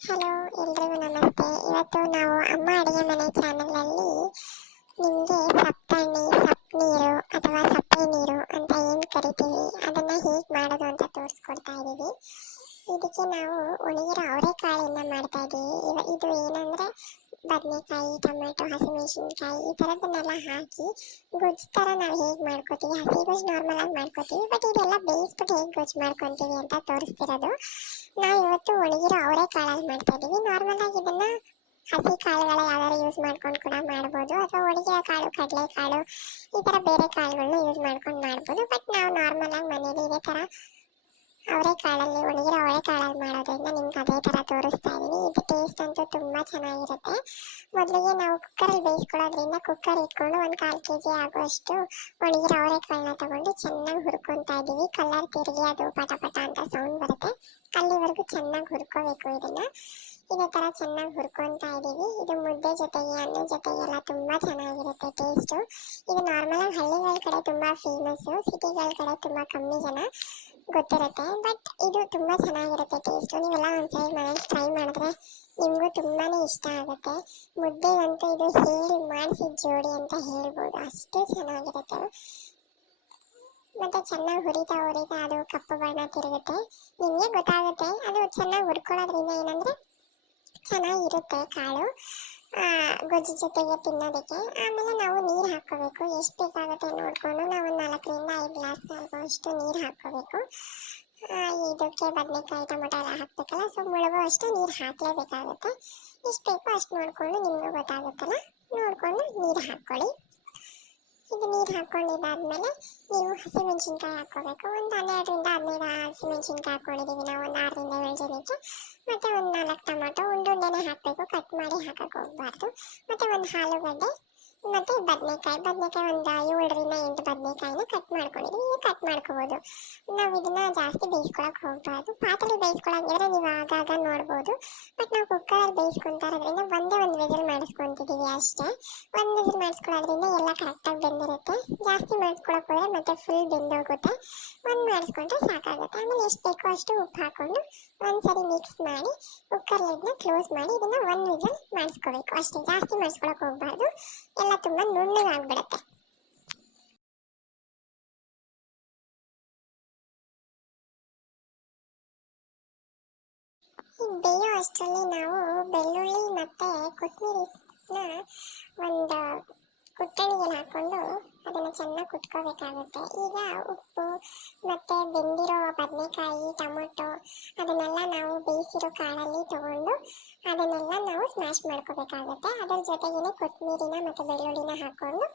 Hello, ಎಲ್ರಿಗೂ ನಮಸ್ತೆ. ಇವತ್ತು ನಾವು ಅಮ್ಮ ಅಡುಗೆ ಮನೆ ಚಾನಲಲ್ಲಿ ನಿಮಗೆ ಸಪ್ಪಣ್ಣಿ ಸಪ್ಪನೀರು ಅಥವಾ ಸಪ್ಪೆ ನೀರು ಅಂತ ಏನು ಕರಿತೀವಿ ಅದನ್ನು ಹೇಗೆ ಮಾಡೋದು ಅಂತ ತೋರಿಸ್ಕೊಡ್ತಾ ಇದ್ದೀವಿ ಇದಕ್ಕೆ ನಾವು ಒಣಗಿರೋ ಅವರೆಕಾಳಿಂದ ಮಾಡ್ತಾ ಇದ್ದೀವಿ ಇವ ಇದು ಏನಂದರೆ ಬದನೆಕಾಯಿ ಟೊಮೆಟೊ ಹಸಿಮೆಣಸಿನ್ಕಾಯಿ ಈ ಥರದನ್ನೆಲ್ಲ ಹಾಕಿ ಗೊಜ್ಜು ಥರ ನಾವು ಹೇಗೆ ಮಾಡ್ಕೋತೀವಿ ಹಸಿ ಗೊಜ್ಜು ನಾರ್ಮಲ್ ಆಗಿ ಮಾಡ್ಕೋತೀವಿ ಬಟ್ ಇದೆಲ್ಲ ಬೇಯಿಸ್ಬಿಟ್ಟು ಹೇಗೆ ಗೊಜ್ಜು ಮಾಡ್ಕೊತೀವಿ ಅಂತ ತೋರಿಸ್ತಿರೋದು ನಾವು ಇವತ್ತು ಒಣಗಿರೋ ಅವರೆಕಾಳಲ್ಲಿ ಮಾಡ್ತಾ ಇದ್ದೀವಿ ನಾರ್ಮಲಾಗಿ ಇದನ್ನ ಹಸಿ ಕಾಳುಗಳ ಯಾವ್ದಾರು ಯೂಸ್ ಮಾಡ್ಕೊಂಡು ಕೂಡ ಮಾಡ್ಬೋದು ಅಥವಾ ಒಣಗಿರೋ ಕಾಳು ಕಡಲೆ ಕಾಳು ಈ ಥರ ಬೇರೆ ಕಾಳುಗಳನ್ನ ಯೂಸ್ ಮಾಡ್ಕೊಂಡು ಮಾಡ್ಬೋದು ಬಟ್ ನಾವು ನಾರ್ಮಲ್ ಆಗಿ ಮನೇಲಿ ಇದೇ ಥರ ಅವರೆಕಾಳಲ್ಲಿ ಒಣಗಿರೋ ಅವರೆಕಾಳಲ್ಲಿ ಮಾಡೋದ್ರಿಂದ ನಿಮ್ಗೆ ಅದೇ ಥರ ತೋರಿಸ್ತಾ ಇದ್ದೀನಿ ಇದು ಟೇಸ್ಟ್ ಅಂತೂ ತುಂಬ ಚೆನ್ನಾಗಿರುತ್ತೆ. ಮೊದಲಿಗೆ ನಾವು ಕುಕ್ಕರಲ್ಲಿ ಬೇಯಿಸ್ಕೊಳ್ಳೋದ್ರಿಂದ ಕುಕ್ಕರ್ ಇಟ್ಕೊಂಡು ಒಂದು ಕಾಲು ಕೆ ಜಿ ಆಗುವಷ್ಟು ಒಣಗಿರೋ ಅವರೆಕಾಳನ್ನ ತಗೊಂಡು ಚೆನ್ನಾಗಿ ಹುರ್ಕೊತಾ ಇದ್ದೀವಿ ಕಲರ್ ತಿರುಗಿ ಅದು ಪಟ ಪಟ ಅಂತ ಸೌಂಡ್ ಬರುತ್ತೆ. ಅಲ್ಲಿವರೆಗೂ ಚೆನ್ನಾಗಿ ಹುರ್ಕೋಬೇಕು ಇದನ್ನ. ಇದೇ ಥರ ಚೆನ್ನಾಗಿ ಹುರ್ಕೊತಾ ಇದ್ದೀವಿ ಇದು ಮುದ್ದೆ ಜೊತೆಗೆ, ಅನ್ನ ಜೊತೆಗೆ ಎಲ್ಲ ತುಂಬ ಚೆನ್ನಾಗಿರುತ್ತೆ ಟೇಸ್ಟು ಇದು ನಾರ್ಮಲ್ ಆಗಿ ಹಳ್ಳಿಗಳ ಕಡೆ ತುಂಬ ಫೇಮಸ್ಸು ಸಿಟಿಗಳ ಕಡೆ ತುಂಬ ಕಮ್ಮಿ ಜನ. ಗೊತ್ತಿರುತ್ತೆ. ಬಟ್ ಇದು ತುಂಬ ಚೆನ್ನಾಗಿರುತ್ತೆ ಟೇಸ್ಟು ನೀವೆಲ್ಲ ಒಂದ್ಸರಿ ಮನೇಲಿ ಟ್ರೈ ಮಾಡಿದ್ರೆ ನಿಮಗೂ ತುಂಬಾ ಇಷ್ಟ ಆಗುತ್ತೆ. ಮುದ್ದೆಗಂತೂ ಇದು ಹೇಳಿ ಮಾಡಿಸಿದ ಜೋಡಿ ಅಂತ ಹೇಳ್ಬೋದು. ಅಷ್ಟು ಚೆನ್ನಾಗಿರುತ್ತೆ. ಮತ್ತು ಚೆನ್ನಾಗಿ ಹುರಿತಾ ಹುರಿತಾ ಅದು ಕಪ್ಪು ಬಣ್ಣ ತಿರುಗುತ್ತೆ. ನಿಮಗೆ ಗೊತ್ತಾಗುತ್ತೆ. ಅದು ಚೆನ್ನಾಗಿ ಹುರ್ಕೊಳ್ಳೋದ್ರಿಂದ ಏನಂದರೆ ಚೆನ್ನಾಗಿರುತ್ತೆ ಕಾಳು. ಗೊಜ್ಜು ಜೊತೆಗೆ ತಿನ್ನೋದಕ್ಕೆ. ಆಮೇಲೆ ನಾವು ನೀರು ಹಾಕ್ಕೋಬೇಕು. ಎಷ್ಟು ಬೇಕಾಗುತ್ತೆ ನೋಡಿಕೊಂಡು ನಾವು ನಾಲ್ಕರಿಂದ ಐದು ಗ್ಲಾಸ್ ಅಷ್ಟು ನೀರು ಹಾಕ್ಕೋಬೇಕು. ಇದಕ್ಕೆ ಬದನೆಕಾಯಿ, ಟೊಮೊಟೊ ಎಲ್ಲ ಹಾಕ್ಬೇಕಲ್ಲ ಸೊ ಮುಳುಗೋ ಅಷ್ಟು ನೀರು ಹಾಕಲೇಬೇಕಾಗುತ್ತೆ. ಎಷ್ಟು ಬೇಕೋ ಅಷ್ಟು ನೋಡಿಕೊಂಡು ನಿಮಗೂ ಗೊತ್ತಾಗುತ್ತಲ್ಲ? ನೋಡಿಕೊಂಡು ನೀರು ಹಾಕ್ಕೊಳ್ಳಿ. ಇದು ನೀರು ಹಾಕ್ಕೊಂಡಿದ್ದಾದ್ಮೇಲೆ ನೀವು ಹಸಿಮೆಣಸಿನ್ಕಾಯಿ ಹಾಕ್ಕೋಬೇಕು. ಒಂದು ಹನ್ನೆರಡರಿಂದ ಹದಿನೈದು ಹಸಿಮೆಣಸಿನ್ಕಾಯಿ ಹಾಕ್ಕೊಂಡಿದ್ದೀವಿ ನಾವು. ಒಂದು ಆರರಿಂದ ಏಳು ಜನಕ್ಕೆ. ಮತ್ತು ಒಂದು ನಾಲ್ಕು ಟೊಮೊಟೊ ಉಂಡುಂಡೆನೇ ಹಾಕಬೇಕು. ಕಟ್ ಮಾಡಿ ಹಾಕಕ್ಕೆ ಹೋಗಬಾರ್ದು. ಮತ್ತು ಒಂದು ಆಲೂಗಡ್ಡೆ ಮತ್ತು ಬದನೆಕಾಯಿ ಬದನೆಕಾಯಿ ಒಂದು ಏಳರಿಂದ ಎಂಟು ಬದನೆಕಾಯಿನ ಕಟ್ ಮಾಡ್ಕೊಂಡಿದ್ದೀವಿ ನೀವು ಕಟ್ ಮಾಡ್ಕೋಬೋದು. ನಾವು ಇದನ್ನ ಜಾಸ್ತಿ ಬೇಯಿಸ್ಕೊಳಕ್ಕೆ ಹೋಗ್ಬಾರ್ದು. ಪಾತ್ರೆಲಿ ಬೇಯಿಸ್ಕೊಳಂಗಿದ್ರೆ ನೀವು ಆಗಾಗ ನೋಡ್ಬೋದು. ಬಟ್ ನಾವು ಕುಕ್ಕರಲ್ಲಿ ಬೇಯಿಸ್ಕೊತಾ ಇರೋದ್ರಿಂದ ಒಂದೇ ಒಂದು ವಿಸಿಲ್ ಮಾಡಿಸ್ಕೊತಿದ್ದೀವಿ ಅಷ್ಟೇ. ಒಂದು ವಿಸಿಲ್ ಮಾಡಿಸ್ಕೊಳ್ಳೋದ್ರಿಂದ ಎಲ್ಲ ಕರೆಕ್ಟಾಗಿ ಬೆಂದಿರುತ್ತೆ. ಜಾಸ್ತಿ ಮಾಡಿಸ್ಕೊಳಕ್ಕೆ ಹೋದ್ರೆ ಮತ್ತೆ ಫುಲ್ ಬೆಂದೋಗುತ್ತೆ. ಒಂದು ಮಾಡಿಸ್ಕೊಂಡ್ರೆ ಸಾಕಾಗುತ್ತೆ. ಆಮೇಲೆ ಎಷ್ಟು ಬೇಕೋ ಅಷ್ಟು ಉಪ್ಪು ಹಾಕೊಂಡು ಒಂದ್ಸರಿ ಮಿಕ್ಸ್ ಮಾಡಿ ಕುಕ್ಕರ್ ಕ್ಲೋಸ್ ಮಾಡಿ ಇದನ್ನ ಒನ್ ವಿಸಲ್ ಮಾಡಿಸ್ಕೋಬೇಕು. ಅಷ್ಟೇ, ಜಾಸ್ತಿ ಮಾಡಿಸ್ಕೊಳಕ್ ಹೋಗ್ಬಾರ್ದು. ಎಲ್ಲ ತುಂಬ ನುಣ್ಣಗಾಗ್ಬಿಡುತ್ತೆ. ಬೇಯೋ ಅಷ್ಟರಲ್ಲಿ ನಾವು ಬೆಳ್ಳುಳ್ಳಿ ಮತ್ತೆ ಕೊತ್ತಂಬರಿನ ಒಂದು ಕುಟ್ಟಣಿಗೆ ಹಾಕೊಂಡು ಅದನ್ನು ಚೆನ್ನಾಗಿ ಕುಟ್ಕೋಬೇಕಾಗುತ್ತೆ. ಈಗ ಉಪ್ಪು ಮತ್ತು ಬೆಂದಿರೋ ಬದನೆಕಾಯಿ, ಟೊಮೊಟೊ ಅದನ್ನೆಲ್ಲ ನಾವು ಬೇಯಿಸಿರೋ ಕಾಳಲ್ಲಿ ತಗೊಂಡು ಅದನ್ನೆಲ್ಲ ನಾವು ಸ್ಮ್ಯಾಶ್ ಮಾಡ್ಕೋಬೇಕಾಗುತ್ತೆ. ಅದರ ಜೊತೆಗೇನೆ ಕೊತ್ತಂಬರಿನ ಮತ್ತು ಬೆಳ್ಳುಳ್ಳಿನ ಹಾಕೊಂಡು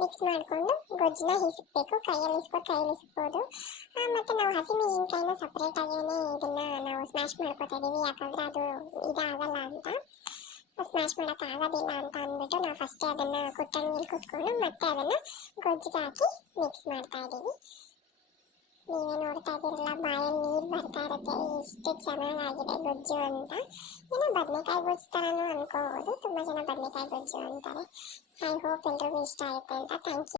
ಮಿಕ್ಸ್ ಮಾಡಿಕೊಂಡು ಗೊಜ್ಜನ್ನ ಹಿಸಬೇಕು ಕೈಯಲ್ಲಿ ಇಸ್ಕೊಂಡು ಕೈಯಲ್ಲಿ ಇಸ್ಬೋದು ಮತ್ತು ನಾವು ಹಸಿಮೆಣಸಿನ್ಕಾಯಿನ ಸಪ್ರೇಟಾಗೇ ಇದನ್ನ ನಾವು ಸ್ಮ್ಯಾಶ್ ಮಾಡ್ಕೊತಾ ಇದೀವಿ. ಯಾಕಂದರೆ ಅದು ಇದಾಗಲ್ಲ ಅಂತ. ಸ್ಮ್ಯಾಶ್ ಮಾಡೋಕೆ ಆಗೋದಿಲ್ಲ ಅಂತ ಅಂದ್ಬಿಟ್ಟು ನಾವು ಫಸ್ಟೇ ಅದನ್ನು ಕುಟ್ಟಣಿಯಲ್ಲಿ ಕುಟ್ಕೊಂಡು ಮತ್ತೆ ಅದನ್ನು ಗೊಜ್ಜಿಗೆ ಹಾಕಿ ಮಿಕ್ಸ್ ಮಾಡ್ತಾ ಇದ್ದೀವಿ. ನೀವೇ ನೋಡ್ತಾ ಇದ್ದೀರಲ್ಲ, ಬಾಯಲ್ಲಿ ನೀರು ಬರ್ತಾ ಇರುತ್ತೆ. ಎಷ್ಟು ಚೆನ್ನಾಗಾಗಿದೆ ಗೊಜ್ಜು ಅಂತ. ಏನೋ ಬದನೆಕಾಯಿ ಗೊಜ್ಜು ಥರನೂ ಅನ್ಕೋಬೋದು. ತುಂಬ ಜನ ಬದನೆಕಾಯಿ ಗೊಜ್ಜು ಅಂತಾರೆ. ಐ ಹೋಪ್ ಎಲ್ರಿಗೂ ಇಷ್ಟ ಆಗುತ್ತೆ ಅಂತ. Thank you